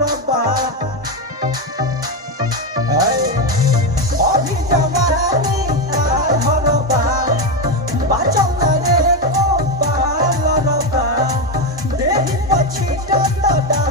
रबा अभी जवानी का रबा बाचल रे को पाल रबा देहि पछि टटा